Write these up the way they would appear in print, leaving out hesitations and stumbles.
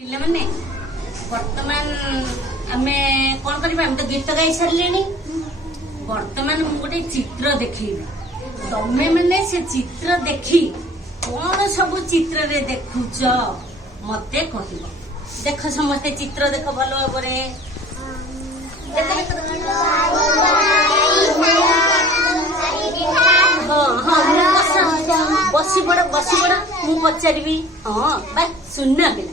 पिला माने वर्तमान आमे कौन करबा हम तो गीत गाई सारलेनी वर्तमान मु गोटे चित्र देखिबी तमे माने से चित्र देखी कौन सब चित्र रे देखुच मते कहबो देख समस्ते चित्र देख भलो भाबरे बसी पड़ मु पचारि हाँ बा सुनना पिला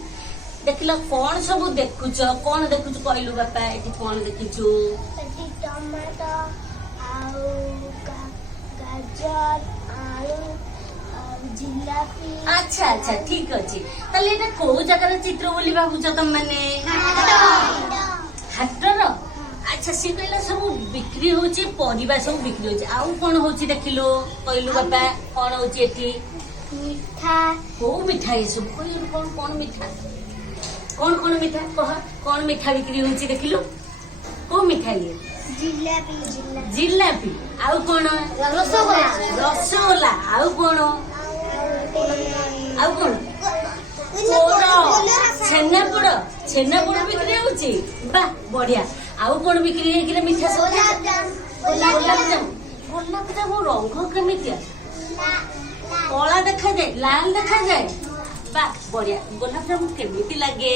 देख लो कौन सब देखुच कौन देखुच कहलु बापा ये कौन देखुचु टमाटो गाजर आलू जिलापी। अच्छा अच्छा ठीक अच्छे ताले एटा को जगह चित्र बोली भाबुच तुम माने हाटर अच्छा सी कहला सब बिक्री होची परिबा सब बिक्री होची आउ कोन होची देखिलो कहलु बापा कोन होची एठी मिठा को मिठा ये सब कहलु कोन कोन मिठा कौन मिठा कह कौन मिठा बिक्री होची देखिलो को मिठा ये जिलापी जिलापी आउ कोन रसगोला आउ कोन छेनापोड़ बिक्री होची बा बढ़िया आउ कोन बिक्री हे मिठा सब गोलाप जामु रंग केमितिया कला देखा जाए लाल देखा जाए बा बढ़िया गोलाप जामु केमिति लागे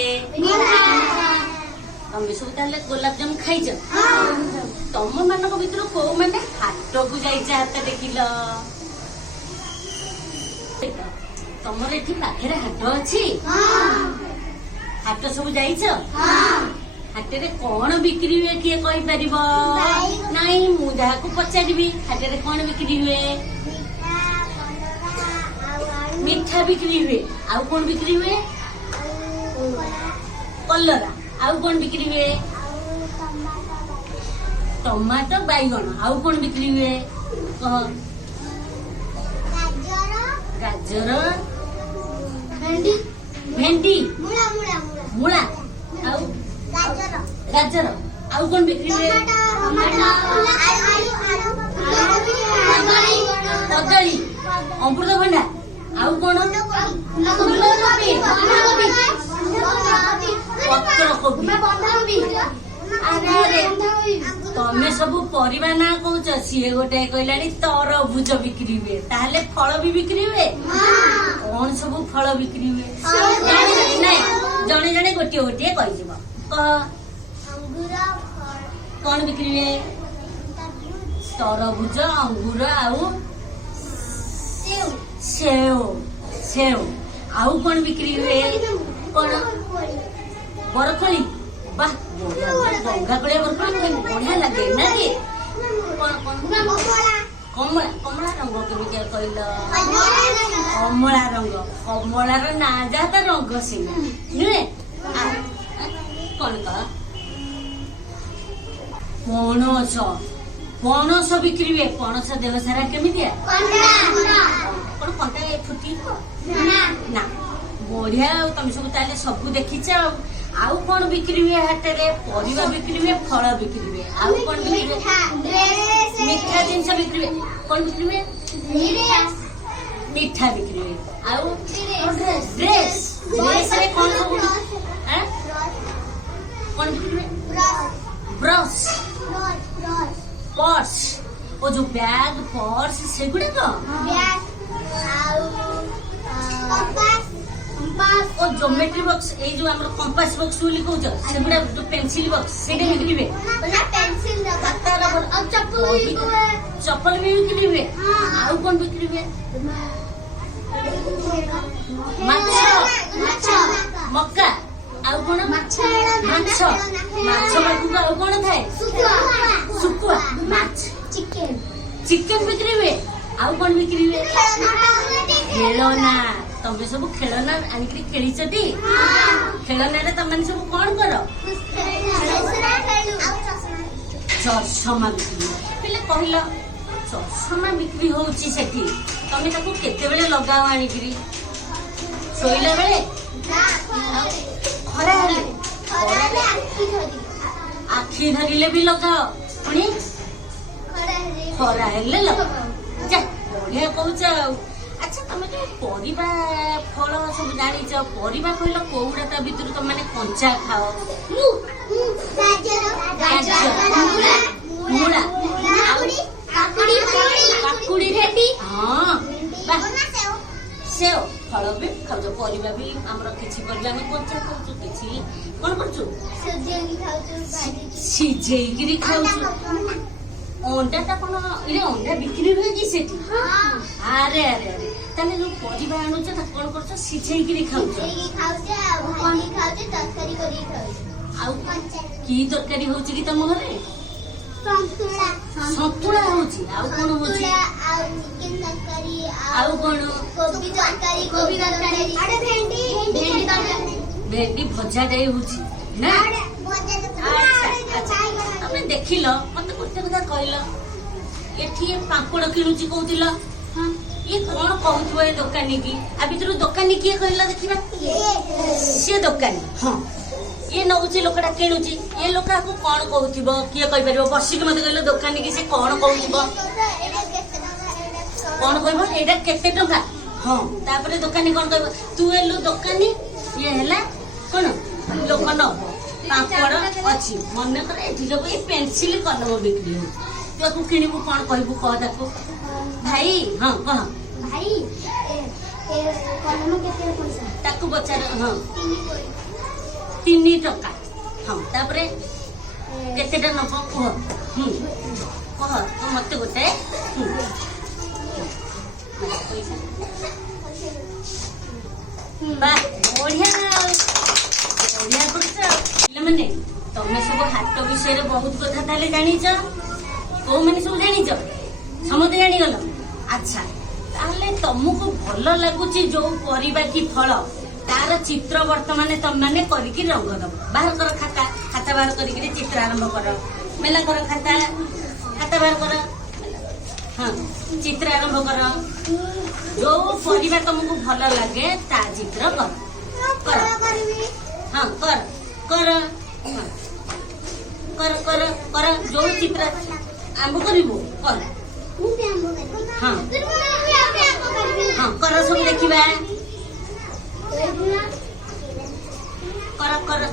तमे सब ताले गोलाप जामु खाइछ तम मानक भितर को माने हाट को जाइछ हाट देखिलो तमर एठी पाखरे हाट अछि हाट सब जाइछ हाट रे कोन बिक्री हुए किए कहि परिबो नाही मु जहा को पचारिबी हाट रे कोन बिक्री हुए मिठा बिक्री हुए आउ कोन बिक्री हुए कलरा आउ कोन बिक्री हुए टमाटो बैगन आउ कोन बिक्री हुए कह गाजर भेंडी भेंडी मूला आउ गाजर आउ कोन बिक्री हुए कदली अमृतभंडा आउ कोन पत्र कोबी अरे तमे सब परिबा ना कहूच सी गोटे कहलानी तरबुज बिक्री हुए ताहले फल भी बिक्री हुए कौन सब फल बिक्री हुए जड़े जड़े गोटे गोटे कह कौन बिक्री हुए तरबुज अंगूर आउ सेव आउ कौन बिक्री हुए कौन बरखोली वाह गंगा कड़िया बरखोली बढ़िया लगे ना कि कमला रंग केमितिया कहल कमलार ना जा रंग से नुहे कौन कह पणस पणस बिक्री हुए पणस देह सारा केमितिया कौन कंटा फुटी ना बढ़िया तुम सब ताले सब देखीच आउ कौन बिक्री हुए हाट रे परिवा बिक्री हुए फल बिक्री हुए आउ कौन बिक्री हुए मिठा जिनस बिक्री हुए कौन बिक्री हुए मिठा बिक्री हुए आउ ड्रेस रे कौन सब कौन बिक्री हुए ब्रश पर्स ओ जो बैग पर्स सेगुड़ा ओ ज्योमेट्री बॉक्स ए जो हमर कंपास बॉक्स बोली कहउछ सेगुड़ा जो पेंसिल बॉक्स सेडे बिक्री हुए पेंसिल खाता रबर और चप्पल भी बिक्री हुए आउ कौन बिक्री हुए माछ मक्का आउ कौन माछ बाकू आउ कौन थाए सुकुआ माछ चिकन बिक्री हुए आउ कौन बिक्री हुए खेलना तमे सब खेलना आनिकरी खेलीचटी खेलना रे तमे सब कोन करो चषमा बिक्री पिले कहल चषमा बिक्री होउची सेठी तमे ताको केते बेले लगाओ आनिकरी सोइला बेले खरा हेले आखी धरिले भी लगाओ पुणी खरा हेले लगाओ जा बढ़िया कहूच ଆଚ୍ଛା ତମେ ଯୋଉ ପରିବା ଫଳ ସବୁ ଜାଣିଛ ପରିବା କହିଲ କୋଉଟା ତା ଭିତରୁ ତମେ ମାନେ କଞ୍ଚା ଖାଅ? ମୂଳା କାକୁଡି ହଁ ବା ସେଓ ଫଳ ବି ଖାଉଛ ପରିବା ବି ଆମର କିଛି ପରିବା ଆମେ କଞ୍ଚା ଖାଉଛୁ କିଛି କଣ କରୁଛୁ ସିଝେଇକିରି ଖାଉଛୁ। ଅଣ୍ଡାଟା କଣ ଅଣ୍ଡା ବିକ୍ରି ହୁଏ କି ସେଠି? ଆରେ ଆରେ ଆରେ ତାହେଲେ ଯୋଉ ପରିବା ଆଣୁଛ ତାକୁ କଣ କରୁଛ ସିଝେଇକିରି ଖାଉଛ? ଆଉ କି ତରକାରୀ ହଉଛି କି ତମ ଘରେ? ସନ୍ତୁଳା ହଉଛି ଆଉ କଣ ହଉଛି? ଆଉ କଣ? ଭେଣ୍ଡି ଭଜାଟେ ହଉଛି ନା? ତମେ ଦେଖିଲ ମତେ ଗୋଟେ କଥା କହିଲ ଏଠି ପାମ୍ପଡ଼ କିଣୁଛି କହୁଥିଲ ଇଏ କଣ କହୁଥିବ ଏ ଦୋକାନୀ କି? ଆ ଭିତରୁ ଦୋକାନୀ କିଏ କହିଲ ଦେଖିବା? ସିଏ ଦୋକାନୀ ହଁ ଇଏ ନଉଛି ଲୋକଟା କିଣୁଛି ଏ ଲୋକକୁ କଣ କହୁଥିବ କିଏ କହିପାରିବ? ବସିକି ମତେ କହିଲ ଦୋକାନୀ କି ସେ କଣ କହୁଥିବ? କଣ କହିବ ଏଇଟା କେତେ ଟଙ୍କା? ହଁ ତାପରେ ଦୋକାନୀ କଣ କହିବ? ତୁ ହେଲୁ ଦୋକାନୀ ଇଏ ହେଲା କଣ ଲୋକ ନବ ପାମ୍ପଡ଼ ଅଛି ମନେକର ଏଠି ସବୁ ଏଇ ପେନସିଲ କଲମ ବିକ୍ରି ହଉଛି ତୁ ଆକୁ କିଣିବୁ କଣ କହିବୁ କହ ତାକୁ? ଭାଇ ହଁ କହ ତାକୁ ପଚାର ହଁ 3 ଟଙ୍କା ହଁ ତାପରେ କେତେଟା ନବ କୁହ? କହ ତୁ ମତେ ଗୋଟେ ବା ବଢିଆ ବଢିଆ କରୁଛ ପିଲାମାନେ। ତମେ ସବୁ ହାଟ ବିଷୟରେ ବହୁତ କଥା ତାହେଲେ ଜାଣିଛ। କୋଉମାନେ ସବୁ ଜାଣିଛ? ସମସ୍ତେ ଜାଣିଗଲ। ଆଚ୍ଛା ତାହେଲେ ତମକୁ ଭଲ ଲାଗୁଛି ଯୋଉ ପରିବା କି ଫଳ ତାର ଚିତ୍ର ବର୍ତ୍ତମାନ ତମମାନେ କରିକି ରଙ୍ଗ ଦବ। ବାହାର କର ଖାତା ବାହାର କରିକି ଚିତ୍ର ଆରମ୍ଭ କର। ମେଲା କର ଖାତା ବାହାର କର ହଁ ଚିତ୍ର ଆରମ୍ଭ କର। ଯୋଉ ପରିବା ତମକୁ ଭଲ ଲାଗେ ତା ଚିତ୍ର କର ହଁ କର କର କର କର କର ଯୋଉ ଚିତ୍ର ଆରମ୍ଭ କରିବୁ କର ହଁ ହଁ କର ସବୁ ଦେଖିବା କର କର।